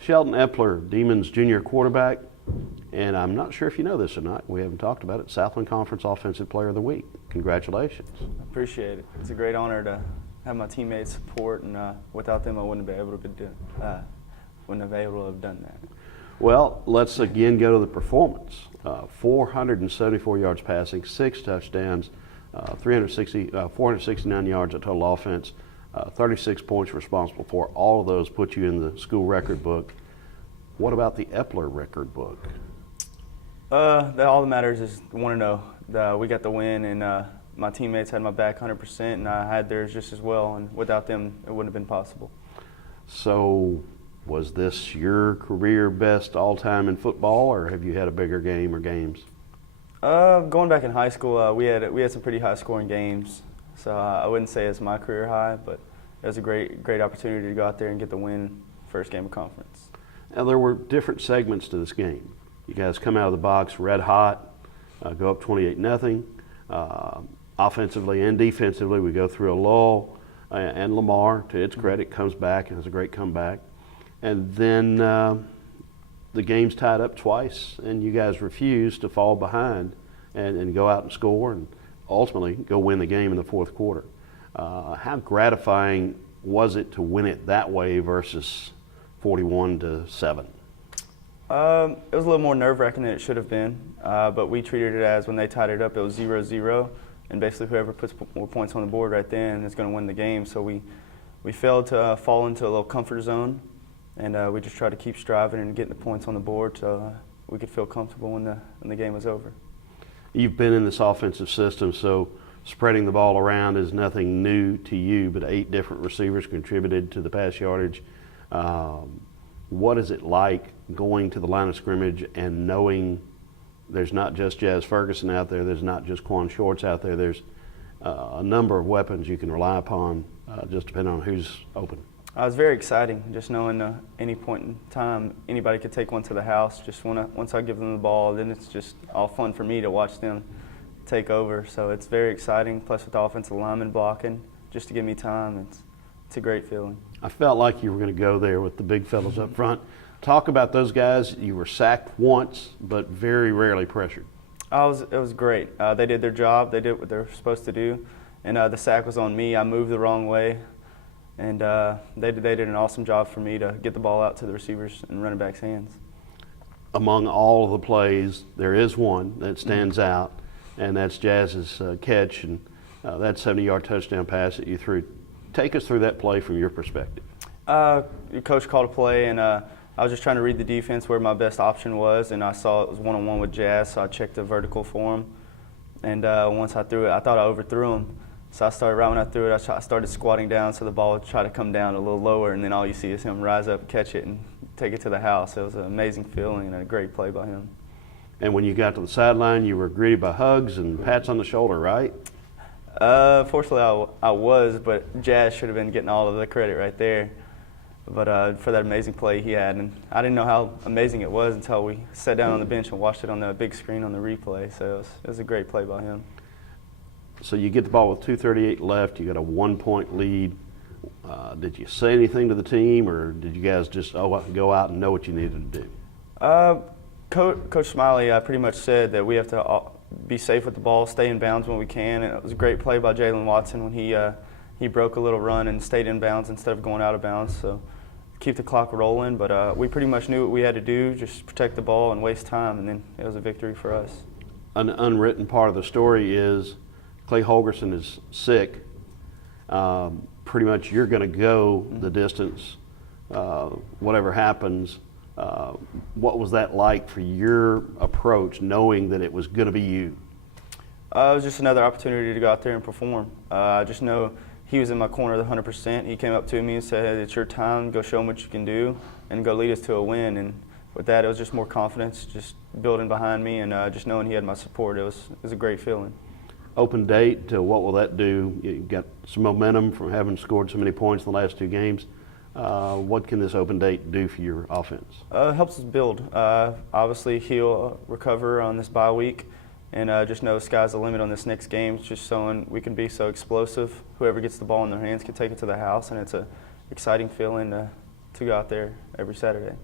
Shelton Eppler, Demons junior quarterback, and I'm not sure if you know this or not, we haven't talked about it, Southland Conference Offensive Player of the Week. Congratulations. I appreciate it. It's a great honor to have my teammates' support, and without them I wouldn't have been able to have done that. Well, let's again go to the performance. 474 yards passing, 6 touchdowns, 469 yards of total offense, 36 points responsible for. All of those put you in the school record book. What about the Eppler record book? All that matters is 1-0. We got the win, and my teammates had my back 100%, and I had theirs just as well. And without them, it wouldn't have been possible. So, was this your career best all-time in football, or have you had a bigger game or games? Going back in high school, we had some pretty high-scoring games. So I wouldn't say it's my career high, but it was a great opportunity to go out there and get the win first game of conference. Now, there were different segments to this game. You guys come out of the box red hot, go up 28-0. Offensively and defensively, we go through a lull, and Lamar, to its credit, comes back and has a great comeback. And then the game's tied up twice, and you guys refuse to fall behind and go out and score and ultimately go win the game in the fourth quarter. How gratifying was it to win it that way versus 41-7? It was a little more nerve-wracking than it should have been, but we treated it as when they tied it up, it was 0-0, and basically whoever puts more points on the board right then is going to win the game. So we failed to fall into a little comfort zone, and we just tried to keep striving and getting the points on the board so we could feel comfortable when the game was over. You've been in this offensive system, so spreading the ball around is nothing new to you, but 8 different receivers contributed to the pass yardage. What is it like going to the line of scrimmage and knowing there's not just Jazz Ferguson out there, there's not just Quan Shorts out there, there's a number of weapons you can rely upon just depending on who's open? It was very exciting, just knowing any point in time anybody could take one to the house. Just once I give them the ball, then it's just all fun for me to watch them take over. So it's very exciting, plus with the offensive lineman blocking, just to give me time, it's a great feeling. I felt like you were going to go there with the big fellas up front. Talk about those guys. You were sacked once, but very rarely pressured. It was great. They did their job. They did what they were supposed to do, and the sack was on me. I moved the wrong way, and they did an awesome job for me to get the ball out to the receivers and running backs' hands. Among all of the plays, there is one that stands out, and that's Jazz's catch and that 70-yard touchdown pass that you threw. Take us through that play from your perspective. Coach called a play, and I was just trying to read the defense where my best option was, and I saw it was one-on-one with Jazz, so I checked the vertical for him. And once I threw it, I thought I overthrew him. So I started, right when I threw it, I started squatting down so the ball would try to come down a little lower, and then all you see is him rise up, catch it, and take it to the house. It was an amazing feeling and a great play by him. And when you got to the sideline, you were greeted by hugs and pats on the shoulder, right? Fortunately, I was, but Jazz should have been getting all of the credit right there. But for that amazing play he had, and I didn't know how amazing it was until we sat down on the bench and watched it on the big screen on the replay. So it was a great play by him. So you get the ball with 2:38 left. You got a 1-point lead. Did you say anything to the team, or did you guys just go out and know what you needed to do? Coach Smiley pretty much said that we have to be safe with the ball, stay in bounds when we can. And it was a great play by Jalen Watson when he broke a little run and stayed in bounds instead of going out of bounds. So keep the clock rolling. But we pretty much knew what we had to do, just protect the ball and waste time, and then it was a victory for us. An unwritten part of the story is Clay Holgerson is sick. Pretty much you're going to go the distance, whatever happens. What was that like for your approach, knowing that it was going to be you? It was just another opportunity to go out there and perform. I just know he was in my corner the 100%. He came up to me and said, "Hey, it's your time. Go show him what you can do and go lead us to a win." And with that, it was just more confidence, just building behind me, and just knowing he had my support. It was a great feeling. Open date, what will that do? You've got some momentum from having scored so many points in the last 2 games. What can this open date do for your offense? It helps us build. Obviously, he'll recover on this bye week, and just know the sky's the limit on this next game. It's just showing we can be so explosive. Whoever gets the ball in their hands can take it to the house, and it's an exciting feeling to go out there every Saturday.